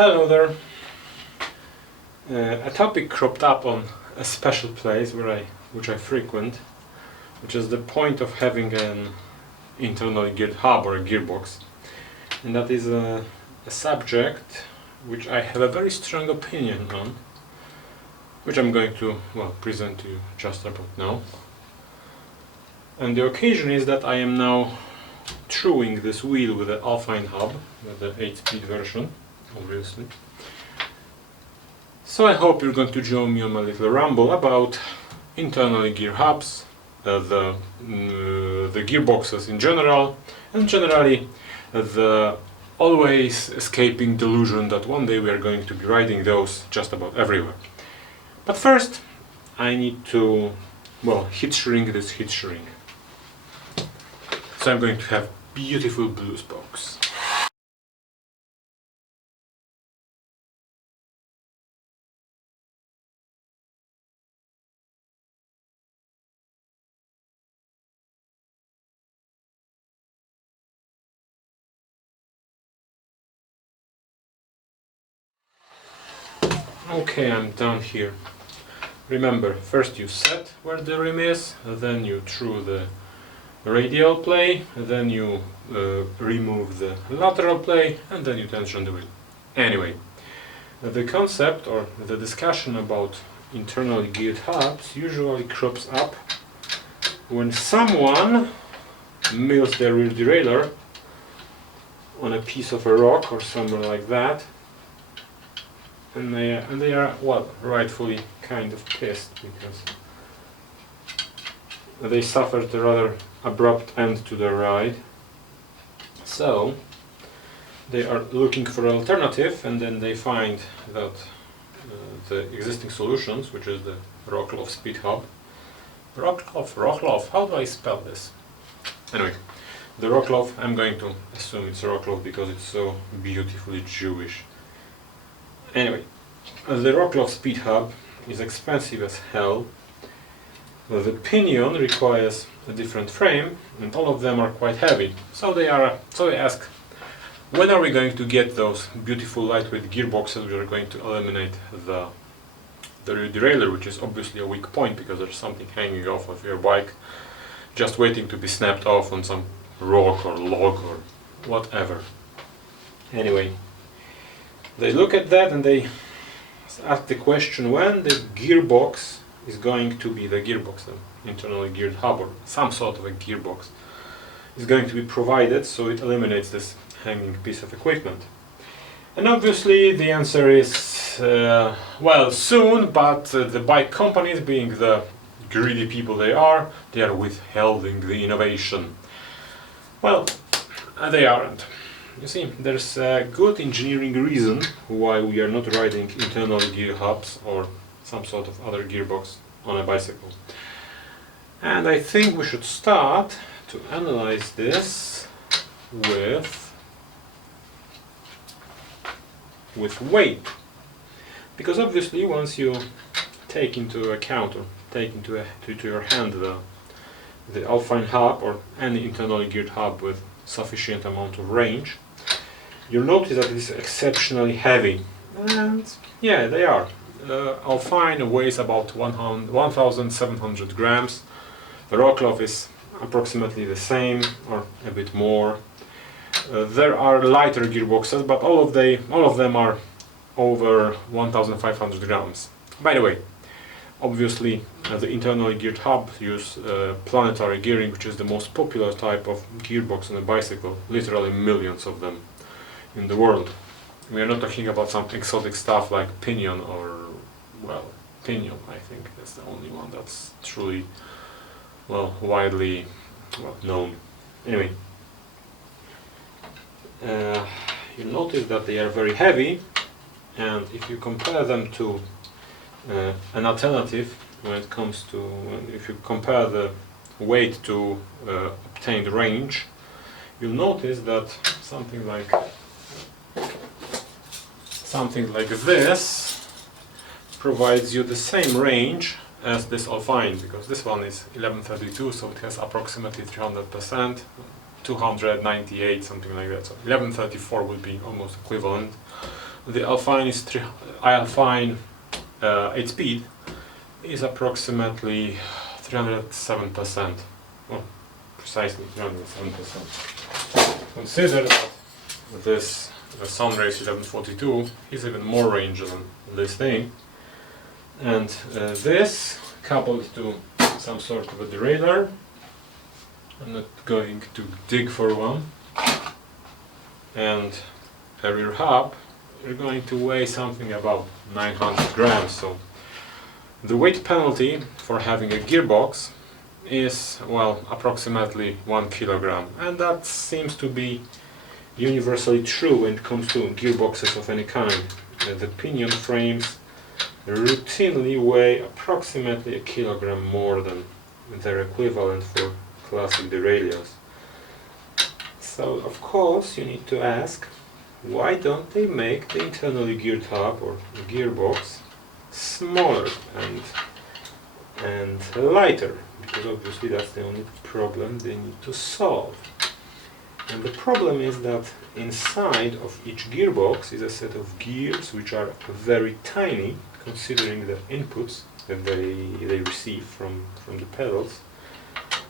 Hello there. A topic cropped up on a special place which I frequent, which is the point of having an internally geared hub or a gearbox, and that is a subject which I have a very strong opinion on, which I'm going to present to you just about now. And the occasion is that I am now truing this wheel with the Alpine hub, with the 8-speed version, obviously. So I hope you're going to join me on my little ramble about internally geared hubs, the gearboxes in general, and generally the always escaping delusion that one day we are going to be riding those just about everywhere. But first I need to, heat shrink this heat shrink. So I'm going to have beautiful blue spokes. Okay, I'm down here. Remember, first you set where the rim is, then you true the radial play, then you remove the lateral play, and then you tension the wheel. Anyway, the concept or the discussion about internally geared hubs usually crops up when someone mills their rear derailleur on a piece of a rock or somewhere like that, and they are rightfully kind of pissed because they suffered a rather abrupt end to their ride. So they are looking for an alternative, and then they find that the existing solutions, which is the Rocklov speed hub. Rocklov, how do I spell this? Anyway, the Rocklov, I'm going to assume it's Rocklov because it's so beautifully Jewish. Anyway, the Rocklov speed hub is expensive as hell. The pinion requires a different frame, and all of them are quite heavy. So they ask, when are we going to get those beautiful lightweight gearboxes which are going to eliminate the rear derailleur, which is obviously a weak point because there's something hanging off of your bike, just waiting to be snapped off on some rock or log or whatever. Anyway, they look at that and they ask the question when the gearbox is going to be the gearbox, the internally geared hub or some sort of a gearbox is going to be provided, so it eliminates this hanging piece of equipment. And obviously the answer is soon, but the bike companies, being the greedy people they are withholding the innovation. Well, they aren't. You see, there's a good engineering reason why we are not riding internally geared hubs or some sort of other gearbox on a bicycle. And I think we should start to analyze this with weight. Because obviously once you take into account or take into your hand the Alpine hub or any internally geared hub with sufficient amount of range, you'll notice that it is exceptionally heavy. And yeah, they are. Alpine weighs about 1,700 grams. The Rocklov is approximately the same or a bit more. There are lighter gearboxes, but all of them are over 1,500 grams. By the way, obviously the internally geared hubs use planetary gearing, which is the most popular type of gearbox on a bicycle, literally millions of them in the world. We are not talking about some exotic stuff like pinion or, pinion, I think that's the only one that's truly, widely known. Anyway, you notice that they are very heavy, and if you compare them to an alternative when it comes to, if you compare the weight to obtained range, you'll notice that something like this provides you the same range as this Alpine, because this one is 1132, so it has approximately 300%, 298, something like that. So 1134 would be almost equivalent. the Alpine 8-speed is approximately 307%, well, precisely 307%. Consider that this Sunrace 1142 is even more range than this thing, and this coupled to some sort of a derailleur. I'm not going to dig for one, and a rear hub, you're going to weigh something about 900 grams. So the weight penalty for having a gearbox is, well, approximately 1 kilogram, and that seems to be universally true when it comes to gearboxes of any kind. The pinion frames routinely weigh approximately a kilogram more than their equivalent for classic derailleurs. So of course you need to ask, why don't they make the internally geared hub or gearbox smaller and lighter? Because obviously that's the only problem they need to solve. And the problem is that inside of each gearbox is a set of gears which are very tiny, considering the inputs that they receive from the pedals.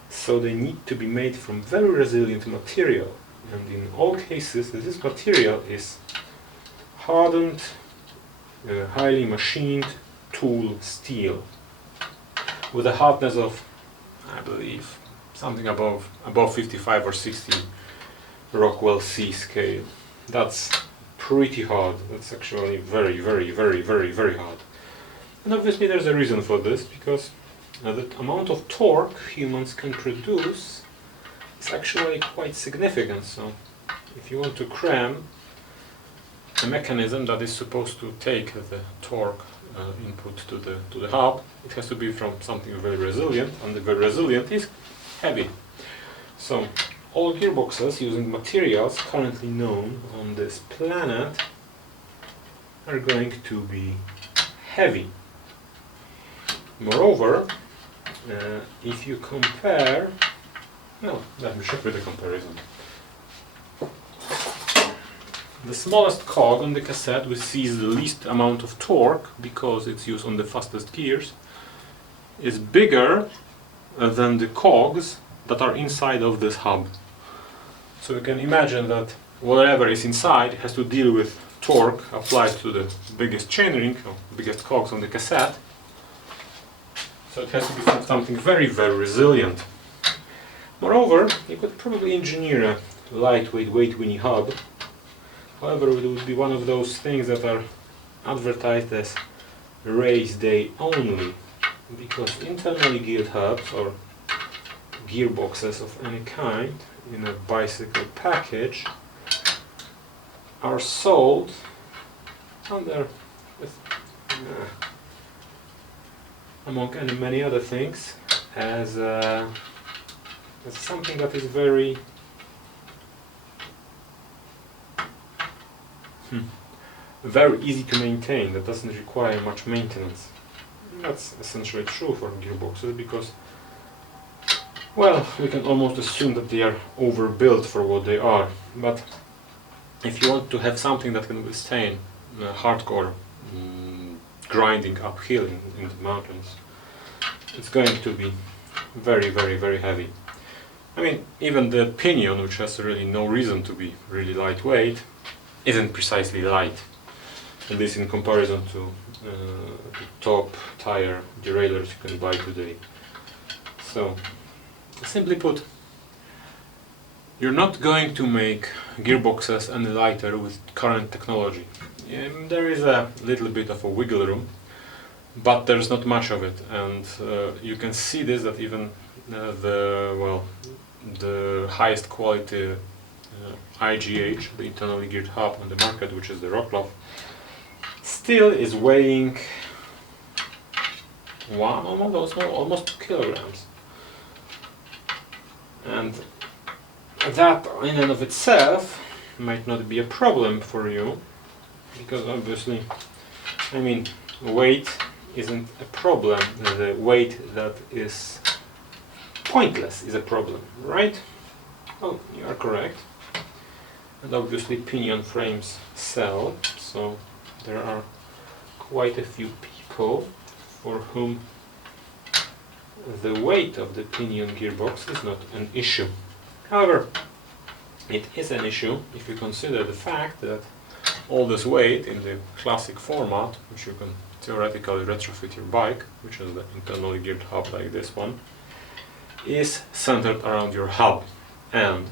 So they need to be made from very resilient material, and in all cases this material is hardened, highly machined tool steel with a hardness of, I believe, something above 55 or 60 Rockwell C scale. That's pretty hard. That's actually very hard. And obviously there's a reason for this, because the amount of torque humans can produce is actually quite significant. So if you want to cram a mechanism that is supposed to take the torque input to the hub, it has to be from something very resilient, and the very resilient is heavy. So all gearboxes using materials currently known on this planet are going to be heavy. Moreover, if you compare, no, let me show you the comparison. The smallest cog on the cassette, which sees the least amount of torque because it's used on the fastest gears, is bigger than the cogs that are inside of this hub. So you can imagine that whatever is inside has to deal with torque applied to the biggest chainring, or biggest cogs on the cassette. So it has to be something very resilient. Moreover, you could probably engineer a lightweight Winnie hub. However, it would be one of those things that are advertised as race day only, because internally geared hubs or gearboxes of any kind in a bicycle package are sold under, among many other things, as something that is very easy to maintain, that doesn't require much maintenance. And that's essentially true for gearboxes, because, well, we can almost assume that they are overbuilt for what they are. But if you want to have something that can withstand hardcore grinding uphill in the mountains, it's going to be very heavy. I mean, even the pinion, which has really no reason to be really lightweight, isn't precisely light, at least in comparison to top tire derailleurs you can buy today. So, simply put, you're not going to make gearboxes any lighter with current technology. There is a little bit of a wiggle room, but there's not much of it, and you can see this, that even the highest quality IGH, the internally geared hub on the market, which is the Rockwell, still is weighing almost 2 kilograms. And that in and of itself might not be a problem for you, because obviously, I mean, weight isn't a problem. The weight that is pointless is a problem, right? Oh, you are correct. and obviously pinion frames sell, so there are quite a few people for whom the weight of the pinion gearbox is not an issue. However, it is an issue if you consider the fact that all this weight in the classic format, which you can theoretically retrofit your bike, which is the internally geared hub like this one, is centered around your hub. And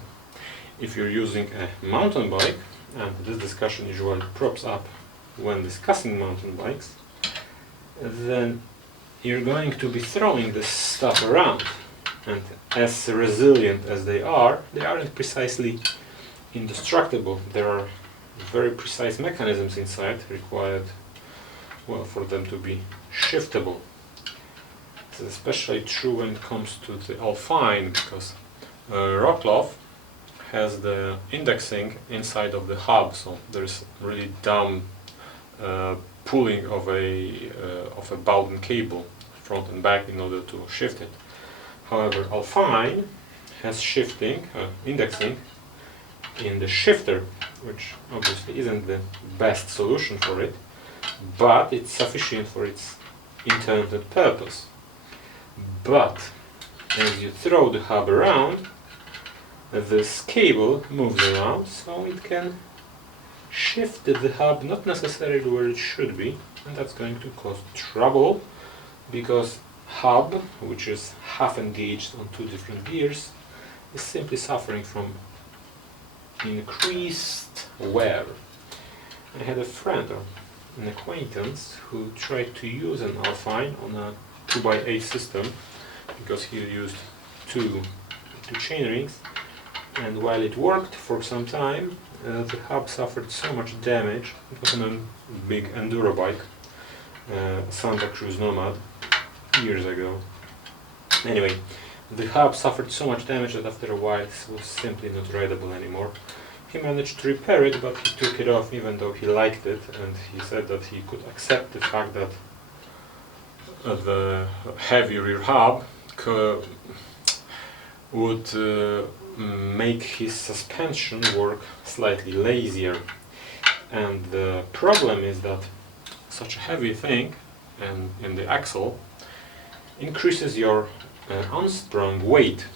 if you're using a mountain bike, and this discussion usually props up when discussing mountain bikes, then you're going to be throwing this stuff around, and as resilient as they aren't precisely indestructible. There are very precise mechanisms inside required, well, for them to be shiftable. This is especially true when it comes to the Alpine, because Rockloff has the indexing inside of the hub, so there's really dumb pulling of a Bowden cable front and back in order to shift it. However, Alpine has shifting, indexing in the shifter, which obviously isn't the best solution for it, but it's sufficient for its intended purpose. But as you throw the hub around, this cable moves around, so it can shift the hub not necessarily where it should be, and that's going to cause trouble, because hub, which is half engaged on two different gears, is simply suffering from increased wear. I had a friend or an acquaintance who tried to use an Alpine on a 2x8 system, because he used two chain rings, and while it worked for some time, the hub suffered so much damage. It was on a big enduro bike, Santa Cruz Nomad, years ago. Anyway, the hub suffered so much damage that after a while it was simply not rideable anymore. He managed to repair it, but he took it off even though he liked it, and he said that he could accept the fact that the heavy rear hub would make his suspension work slightly lazier. And the problem is that such a heavy thing and in the axle increases your unsprung weight.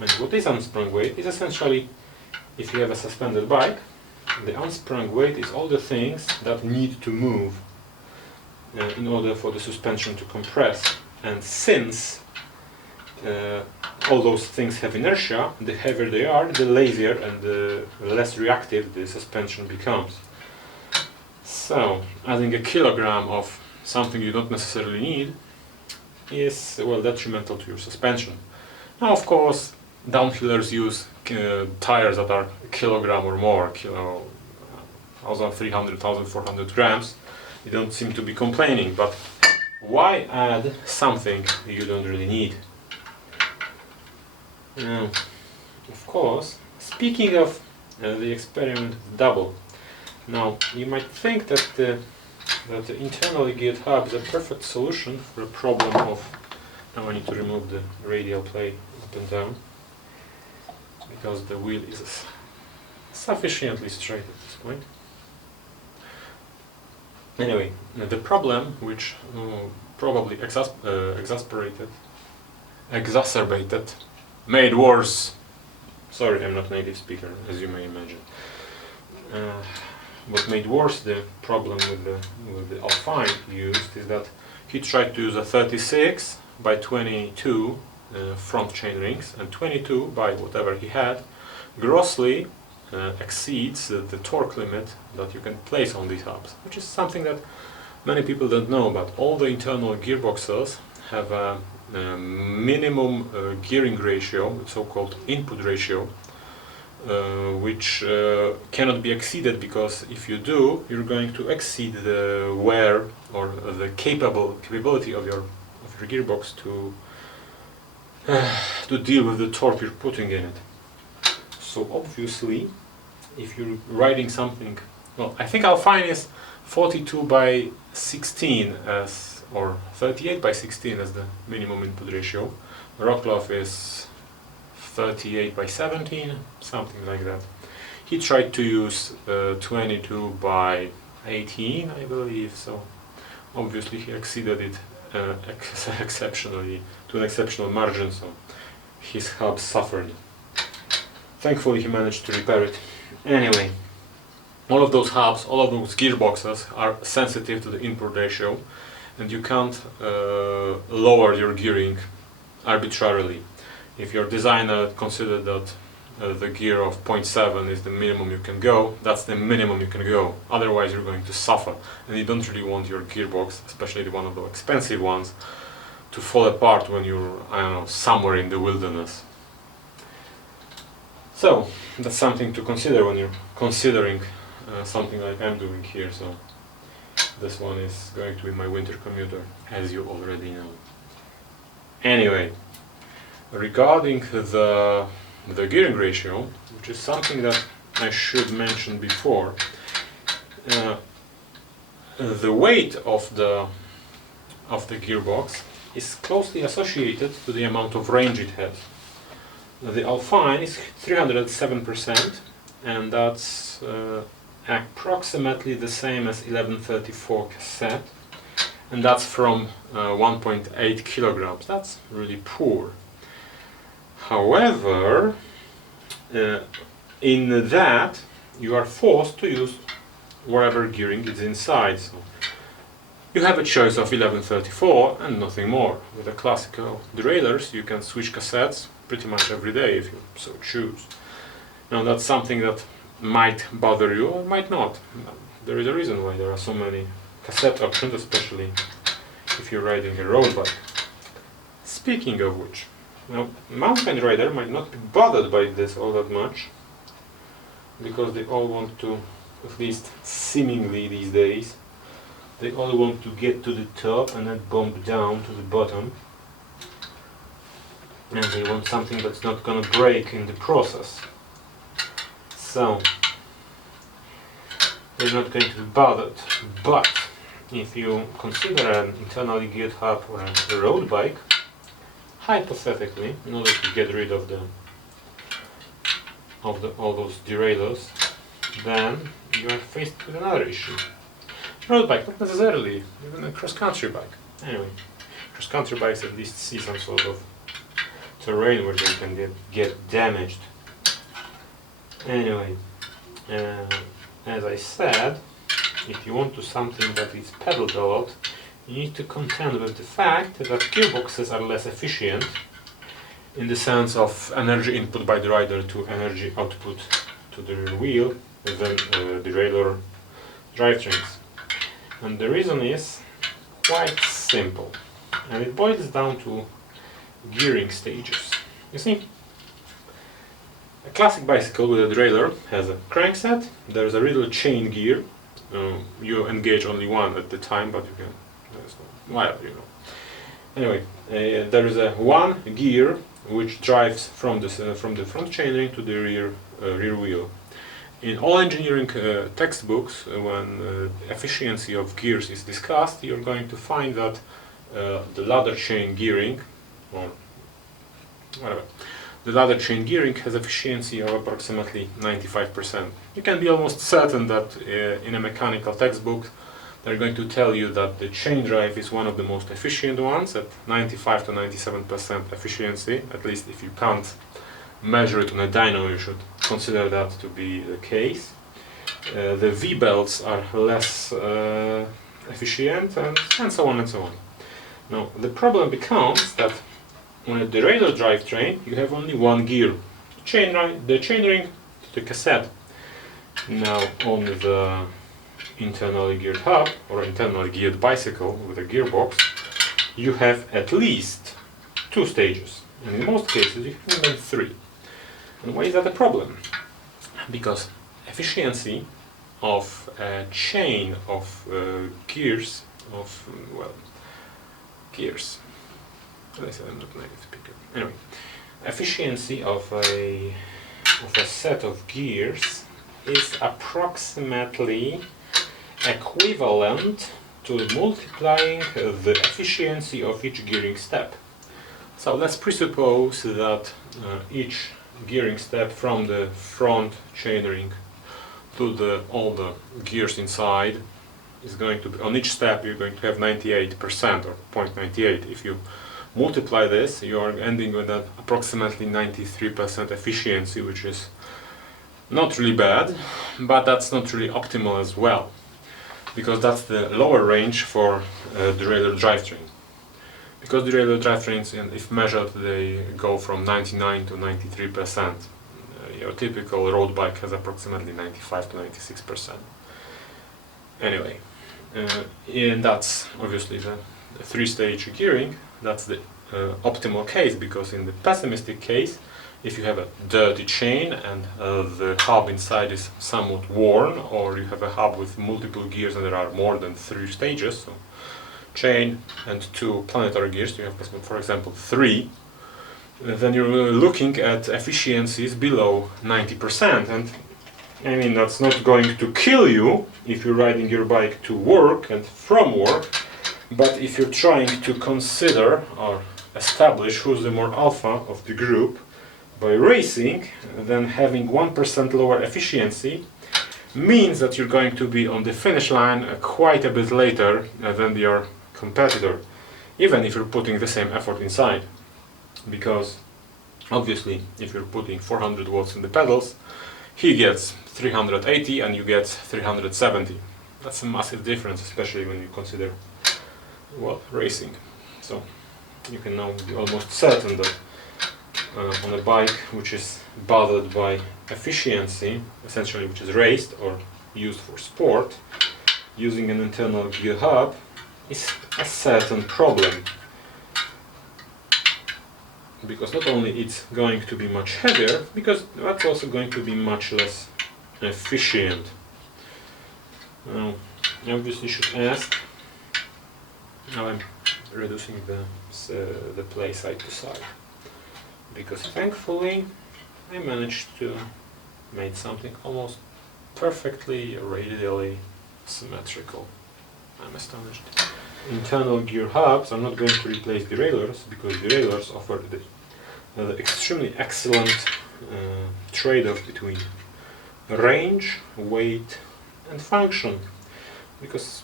And what is unsprung weight is essentially, if you have a suspended bike, the unsprung weight is all the things that need to move in order for the suspension to compress. And since all those things have inertia, the heavier they are, the lazier and the less reactive the suspension becomes. So, adding a kilogram of something you don't necessarily need is, well, detrimental to your suspension. Now, of course, downhillers use tires that are a kilogram or more, 1,300, 1,400 grams. You don't seem to be complaining, but why add something you don't really need? Of course, speaking of the experiment with double, now you might think that the internally geared hub is a perfect solution for a problem of, now I need to remove the radial plate up and down, because the wheel is sufficiently straight at this point. Anyway, the problem, which probably exacerbated, made worse. Sorry, I'm not a native speaker, as you may imagine. What made worse the problem with the Alpine used is that he tried to use a 36 by 22 front chain rings, and 22 by whatever he had grossly exceeds the torque limit that you can place on these hubs, which is something that many people don't know. But all the internal gearboxes have a minimum gearing ratio, so-called input ratio, which cannot be exceeded, because if you do, you're going to exceed the wear or the capability of your gearbox to deal with the torque you're putting in it. So obviously, if you're riding something, well, I think Alpine is 42 by 16 as, or 38 by 16 as the minimum input ratio. Rockloff is 38 by 17, something like that. He tried to use 22 by 18, I believe, so obviously he exceeded it exceptionally, to an exceptional margin, so his hub suffered. Thankfully he managed to repair it. Anyway, all of those hubs, all of those gearboxes are sensitive to the input ratio, and you can't lower your gearing arbitrarily. If your designer considered that the gear of 0.7 is the minimum you can go, that's the minimum you can go. Otherwise you're going to suffer, and you don't really want your gearbox, especially one of the expensive ones, to fall apart when you're, I don't know, somewhere in the wilderness. So that's something to consider when you're considering something like I'm doing here. So this one is going to be my winter commuter, as you already know. Anyway, regarding the gearing ratio, which is something that I should mention before, the weight of the gearbox is closely associated to the amount of range it has. The Alpine is 307%, and that's approximately the same as 1134 cassette, and that's from 1.8 kilograms. That's really poor. However, in that you are forced to use whatever gearing is inside. So you have a choice of 1134 and nothing more. With the classical derailleurs you can switch cassettes pretty much every day if you so choose. Now that's something that might bother you or might not. There is a reason why there are so many cassette options, especially if you're riding a road bike. Speaking of which, now mountain rider might not be bothered by this all that much, because they all want to, at least seemingly these days, they all want to get to the top and then bump down to the bottom, and they want something that's not gonna break in the process. So they're not going to be bothered. But if you consider an internally geared hub or a road bike, hypothetically, in order to get rid of all those derailleurs, then you are faced with another issue. Road bike, not necessarily, even a cross-country bike. Anyway, cross-country bikes at least see some sort of terrain where they can get damaged. Anyway, as I said, if you want to something that is pedaled a lot, you need to contend with the fact that gearboxes are less efficient in the sense of energy input by the rider to energy output to the rear wheel than derailleur drivetrains. And the reason is quite simple, and it boils down to gearing stages. You see, a classic bicycle with a derailleur has a crankset, there's a little chain gear. You engage only one at the time, but you can, whatever, you know. Anyway, there is a one gear which drives from the front chainring to the rear wheel. In all engineering textbooks, when efficiency of gears is discussed, you're going to find that the ladder chain gearing, or whatever, the ladder chain gearing has efficiency of approximately 95%. You can be almost certain that in a mechanical textbook they're going to tell you that the chain drive is one of the most efficient ones at 95 to 97% efficiency. At least if you can't measure it on a dyno, you should consider that to be the case. The V-belts are less efficient, and so on and so on. Now the problem becomes that on a derailleur drivetrain you have only one gear, the chainring to the cassette. Now on the internally geared hub or internally geared bicycle with a gearbox, you have at least two stages, and in most cases you have even three. And why is that a problem? Because efficiency of a chain of gears, gears. I said I'm not a native speaker. Anyway, efficiency of a set of gears is approximately equivalent to multiplying the efficiency of each gearing step. So let's presuppose that each gearing step from the front chainring to all the gears inside is going to be, on each step you're going to have 98% or 0.98. If you multiply this, you are ending with an approximately 93% efficiency, which is not really bad, but that's not really optimal as well, because that's the lower range for derailleur drivetrain. Because derailleur drivetrains, if measured, they go from 99 to 93%. Your typical road bike has approximately 95 to 96%. Anyway, and that's obviously the three-stage gearing. That's the optimal case, because in the pessimistic case, if you have a dirty chain and the hub inside is somewhat worn, or you have a hub with multiple gears and there are more than 3 stages, so chain and 2 planetary gears, you have, for example, 3, then you're looking at efficiencies below 90%, and I mean, that's not going to kill you if you're riding your bike to work and from work, but if you're trying to consider or establish who's the more alpha of the group by racing, then having 1% lower efficiency means that you're going to be on the finish line quite a bit later than your competitor, even if you're putting the same effort inside. Because obviously, if you're putting 400 watts in the pedals, he gets 380 and you get 370. That's a massive difference, especially when you consider, well, racing. So you can now be almost certain that on a bike which is bothered by efficiency, essentially which is raced or used for sport, using an internal gear hub is a certain problem. Because not only it's going to be much heavier, because that's also going to be much less efficient. Now, I obviously should ask. Now I'm reducing the play side to side, because thankfully I managed to make something almost perfectly radially symmetrical. I'm astonished. Internal gear hubs are not going to replace derailleurs, because derailleurs offer the extremely excellent trade-off between range, weight and function. Because,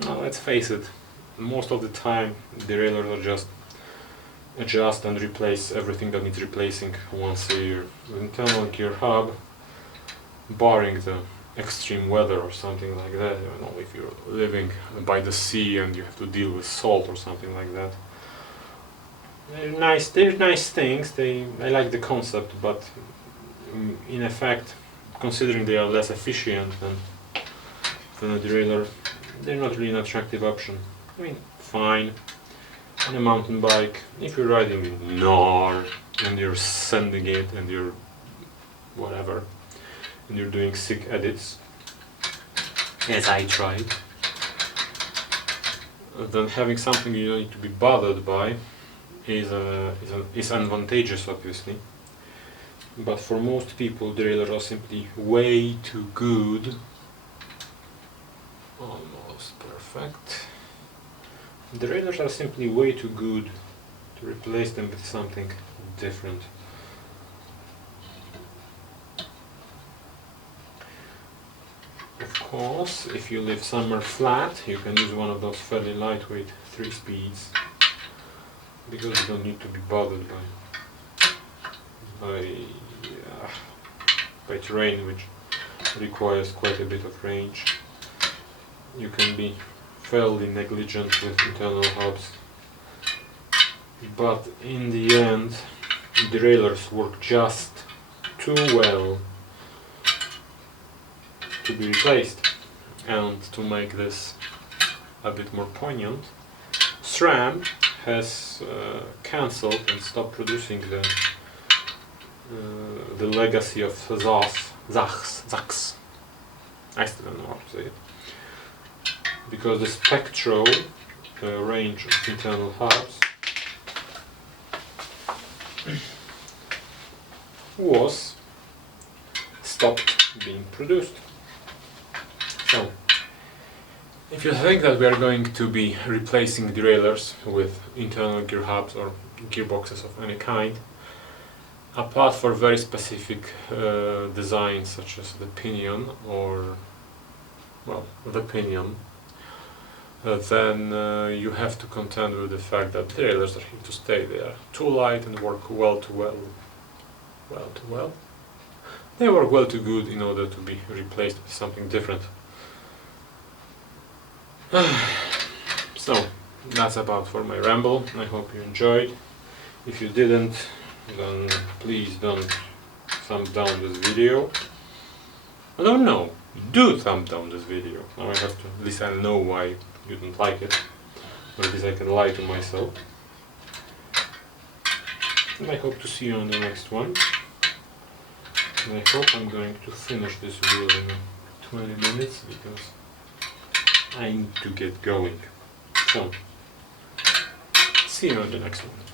well, let's face it, most of the time derailleurs are just adjust and replace everything that needs replacing once a year. The internal gear hub, barring the extreme weather or something like that, you know, if you're living by the sea and you have to deal with salt or something like that. They're nice things, I like the concept, but in effect, considering they are less efficient than a derailleur, they're not really an attractive option. I mean, fine, on a mountain bike, if you're riding in Nor and you're sending it and you're whatever, and you're doing sick edits, as I tried, then having something you don't need to be bothered by is advantageous, obviously. But for most people, derailleurs are simply way too good. Almost perfect. Derailleurs are simply way too good to replace them with something different. Of course, if you live somewhere flat, you can use one of those fairly lightweight 3-speeds, because you don't need to be bothered by terrain which requires quite a bit of range. You can be fairly negligent with internal hubs, but in the end derailleurs work just too well to be replaced. And to make this a bit more poignant, SRAM has cancelled and stopped producing the legacy of Zachs. I still don't know how to say it. Because the spectral range of internal hubs was stopped being produced. So, if you think that we are going to be replacing derailleurs with internal gear hubs or gearboxes of any kind, apart for very specific designs such as the pinion or, well, the pinion, then you have to contend with the fact that derailleurs are here to stay. They are too light and work well to well. They work well to good in order to be replaced with something different. So, that's about for my ramble. I hope you enjoyed. If you didn't, then please don't thumb down this video. I don't know, do thumb down this video. Now I have to, at least I know why you don't like it. Or at least I can lie to myself. And I hope to see you on the next one. And I hope I'm going to finish this wheel in 20 minutes because I need to get going. So, see you on the next one.